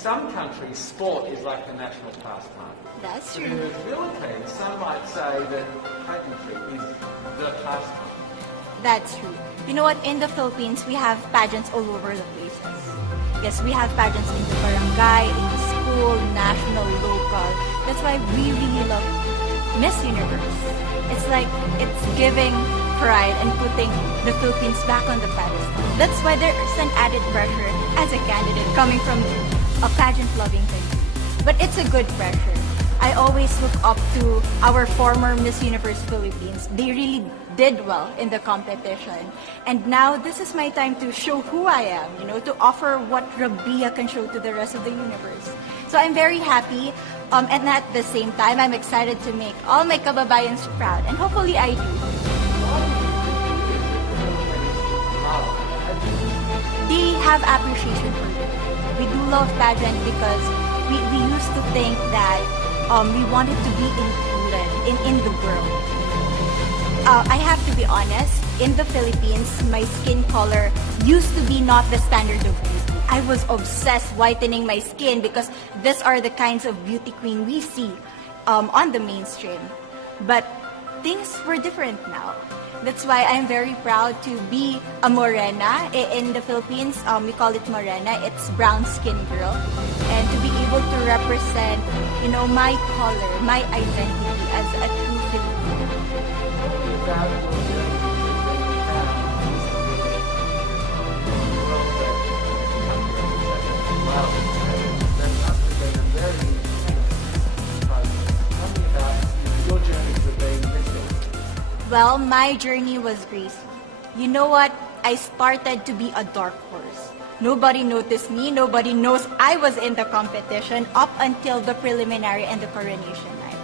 some countries, sport is like the national pastime. That's In true. the Philippines, some might say that pageantry is the pastime. That's true. You know what? In the Philippines, we have pageants all over the places. Yes, we have pageants in the barangay, in the school, national, local. That's why we really love Miss Universe. It's like it's giving pride and putting the Philippines back on the pedestal. That's why there's an added pressure as a candidate coming from a pageant-loving country. But it's a good pressure. I always look up to our former Miss Universe Philippines. They really did well in the competition. And now this is my time to show who I am, to offer what Rabiya can show to the rest of the universe. So I'm very happy, and at the same time, I'm excited to make all my kababayans proud. And hopefully I do. They have appreciation for it. We do love pageant because we used to think that we wanted to be included in the world. I have to be honest, in the Philippines, my skin color used to be not the standard of beauty. I was obsessed whitening my skin because these are the kinds of beauty queen we see on the mainstream. But things were different now. That's why I'm very proud to be a morena. In the Philippines, we call it morena. It's brown skin girl. And to be able to represent, my color, my identity as a true Filipino. Well, my journey was graceful. You know what? I started to be a dark horse. Nobody noticed me. Nobody knows I was in the competition up until the preliminary and the coronation night.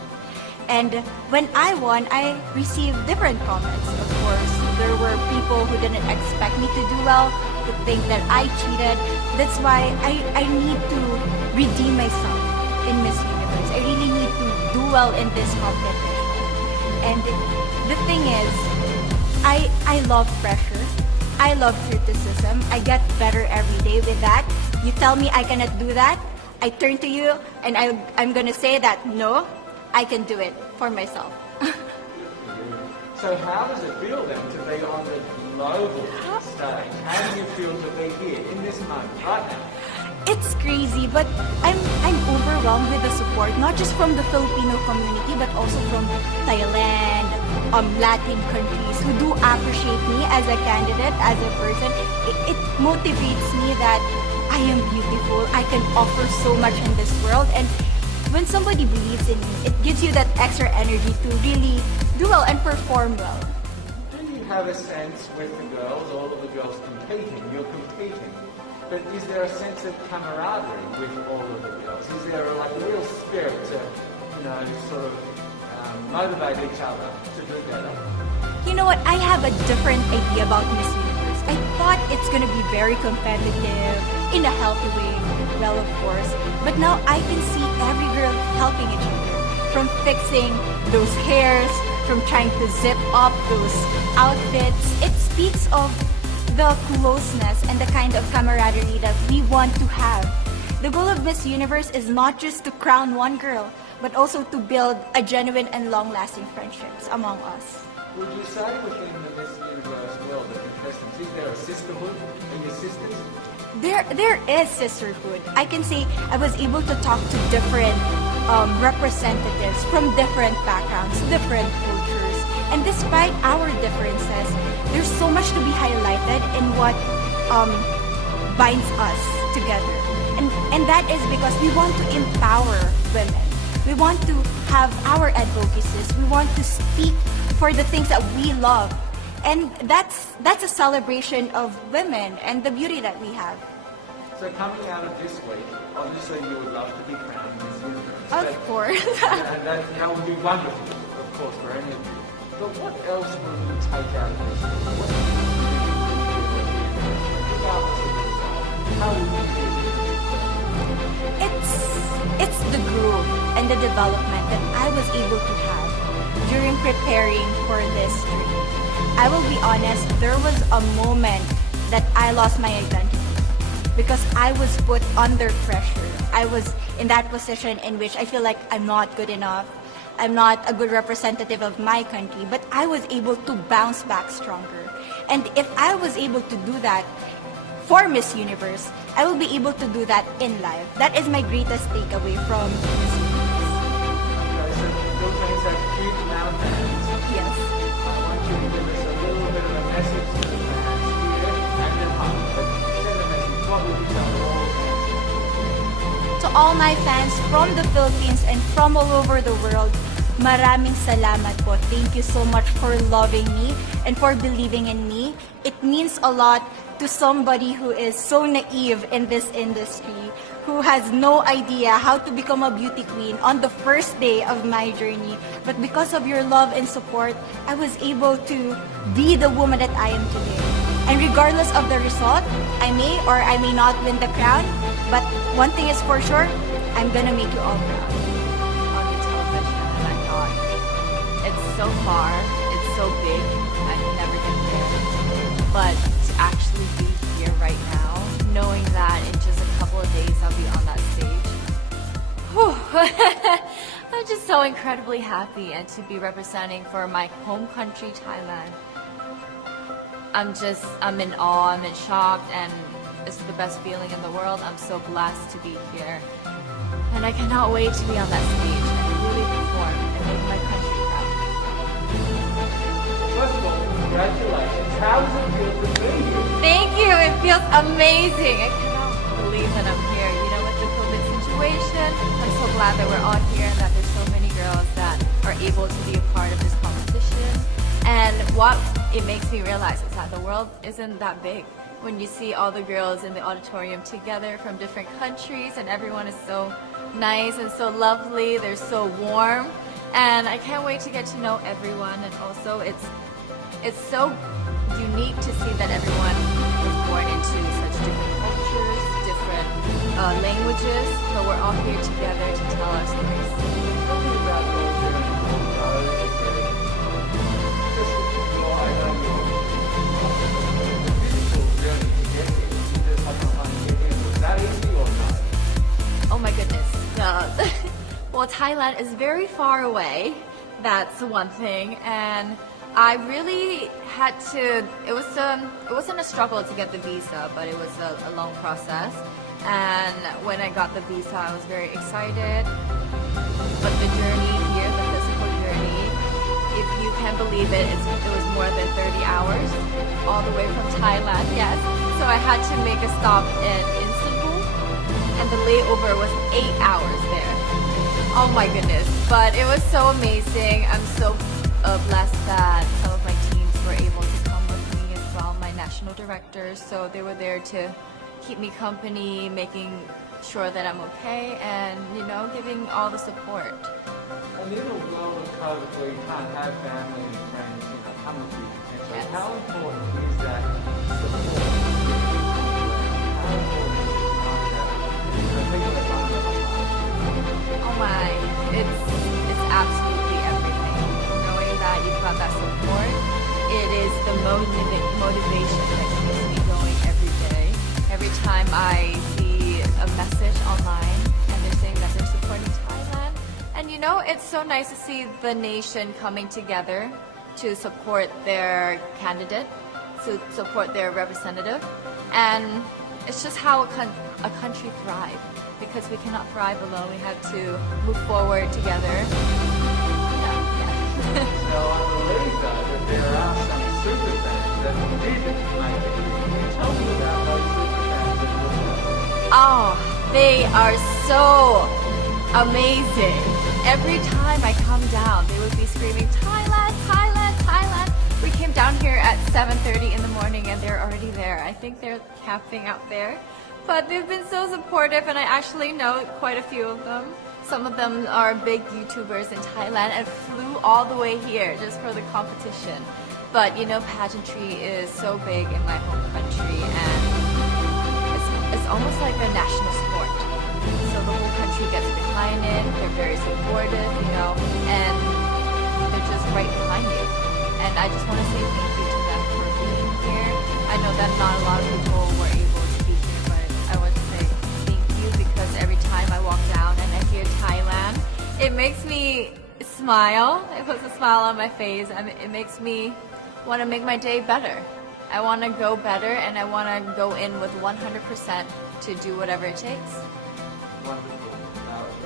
And when I won, I received different comments. Of course, there were people who didn't expect me to do well, who think that I cheated. That's why I need to redeem myself in Miss Universe. I really need to do well in this competition. And the thing is, I love pressure. I love criticism. I get better every day with that. You tell me I cannot do that, I turn to you and I'm going to say that, no, I can do it for myself. So how does it feel then to be on the global stage? How do you feel to be here in this moment, right now? It's crazy, but I'm overwhelmed with the support, not just from the Filipino community, but also from Thailand, Latin countries who do appreciate me as a candidate, as a person. It motivates me that I am beautiful, I can offer so much in this world, and when somebody believes in me, it gives you that extra energy to really do well and perform well. Do you have a sense with the girls, all of the girls competing, you're competing, but is there a sense of camaraderie with all of the girls? Is there like a real spirit to, sort of motivate each other to do better? You know what? I have a different idea about Miss Universe. I thought it's going to be very competitive, in a healthy way, well, of course. But now I can see every girl helping each other. From fixing those hairs, from trying to zip up those outfits. It speaks of the closeness and the kind of camaraderie that we want to have. The goal of Miss Universe is not just to crown one girl, but also to build a genuine and long-lasting friendships among us. Would you say within the Miss Universe world, the contestants, is there a sisterhood in your sisters? There is sisterhood. I can say I was able to talk to different representatives from different backgrounds, different cultures. And despite our differences, there's so much to be highlighted in what binds us together. And that is because we want to empower women. We want to have our advocacies. We want to speak for the things that we love. And that's a celebration of women and the beauty that we have. So coming out of this week, obviously you would love to be crowned Miss Universe. Of course. That would be wonderful, of course, for any of you. But what else will you take out of this? What do you regardless of the result? How will you do It's the growth and the development that I was able to have during preparing for this dream. I will be honest, there was a moment that I lost my identity. because I was put under pressure. I was in that position in which I feel like I'm not good enough. I'm not a good representative of my country, but I was able to bounce back stronger. And if I was able to do that for Miss Universe, I will be able to do that in life. That is my greatest takeaway from Miss Universe. Okay, so Philippines have a huge amount of fans. Yes. I want you to give us a little bit of a message to the fans here and at home. But send a message. What would you tell all the fans? To all my fans from the Philippines and from all over the world, maraming salamat po. Thank you so much for loving me and for believing in me. It means a lot to somebody who is so naive in this industry, who has no idea how to become a beauty queen on the first day of my journey. But because of your love and support, I was able to be the woman that I am today. And regardless of the result, I may or I may not win the crown, but one thing is for sure, I'm gonna make you all proud. On the television, and I thought, it's so far, it's so big, I can never get there. But to actually be here right now, knowing that in just a couple of days I'll be on that stage, whew, I'm just so incredibly happy, and to be representing for my home country, Thailand. I'm in awe, I'm in shock, and it's the best feeling in the world. I'm so blessed to be here. And I cannot wait to be on that stage and really perform and make my country proud. First of all, congratulations. How does it feel to be here? Thank you. It feels amazing. I cannot believe that I'm here. You know, with the COVID situation, I'm so glad that we're all here and that there's so many girls that are able to be a part of this competition. And what it makes me realize is that the world isn't that big. When you see all the girls in the auditorium together from different countries, and everyone is so nice and so lovely, they're so warm, and I can't wait to get to know everyone. And also it's so unique to see that everyone was born into such different cultures, different languages, but we're all here together to tell our stories. Tell me about your journey from Rose to just your, I know your physical journey to get here. You just have to find get in. Was that easy or not? Oh my goodness. Well, Thailand is very far away. That's one thing. And I really had to, it wasn't a struggle to get the visa, but it was a long process. And when I got the visa, I was very excited. But the journey here, the physical journey, if you can believe it, it was more than 30 hours all the way from Thailand, yes. So I had to make a stop in Istanbul, and the layover was 8 hours there. Oh my goodness. But it was so amazing. I'm so blessed that some of my teams were able to come with me as well, my national directors. So they were there to keep me company, making sure that I'm okay, and, you know, giving all the support. And in a world of COVID where you can't have family and friends, you know, come with you potentially, Yes. how important is that support? How important is it to know that, you know, people that find that Oh my, it's absolutely everything. Knowing that you've got that support, it is the motivation that keeps me going every day. Every time I see a message online and they're saying that they're supporting Thailand, and you know, it's so nice to see the nation coming together to support their candidate, to support their representative, and it's just how a country thrives. Because we cannot thrive alone, we have to move forward together. Yeah. So I believe though that there are some super fans that did make it. Can you tell me about those super fans that look like? Oh, they are so amazing. Every time I come down, they would be screaming, Thailand, Thailand, Thailand. We came down here at 7:30 in the morning and they're already there. I think they're camping out there. But they've been so supportive, and I actually know quite a few of them. Some of them are big YouTubers in Thailand and flew all the way here just for the competition. But you know, pageantry is so big in my home country, and it's almost like a national sport. So the whole country gets behind it, they're very supportive, you know, and they're just right behind you. And I just want to say thank you to them for being here. I know that not a lot of people were able to be here, but I makes me smile. It puts a smile on my face. It makes me want to make my day better. I want to go better, and I want to go in with 100% to do whatever it takes. Wonderful.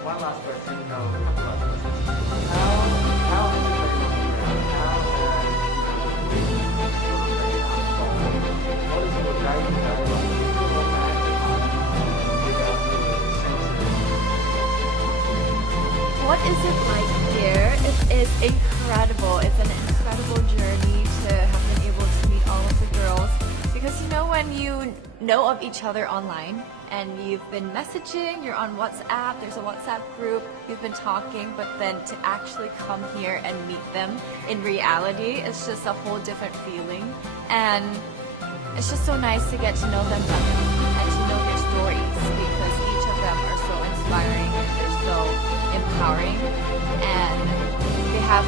One last question. No, a couple last questions. How has it been on the ground? How has what is your day-to-day life? What is it like here? It is incredible. It's an incredible journey to have been able to meet all of the girls. Because you know when you know of each other online and you've been messaging, you're on WhatsApp, there's a WhatsApp group, you've been talking, but then to actually come here and meet them in reality, it's just a whole different feeling. And it's just so nice to get to know them better and to know their stories, because each of them are so inspiring and they're so empowering, and they have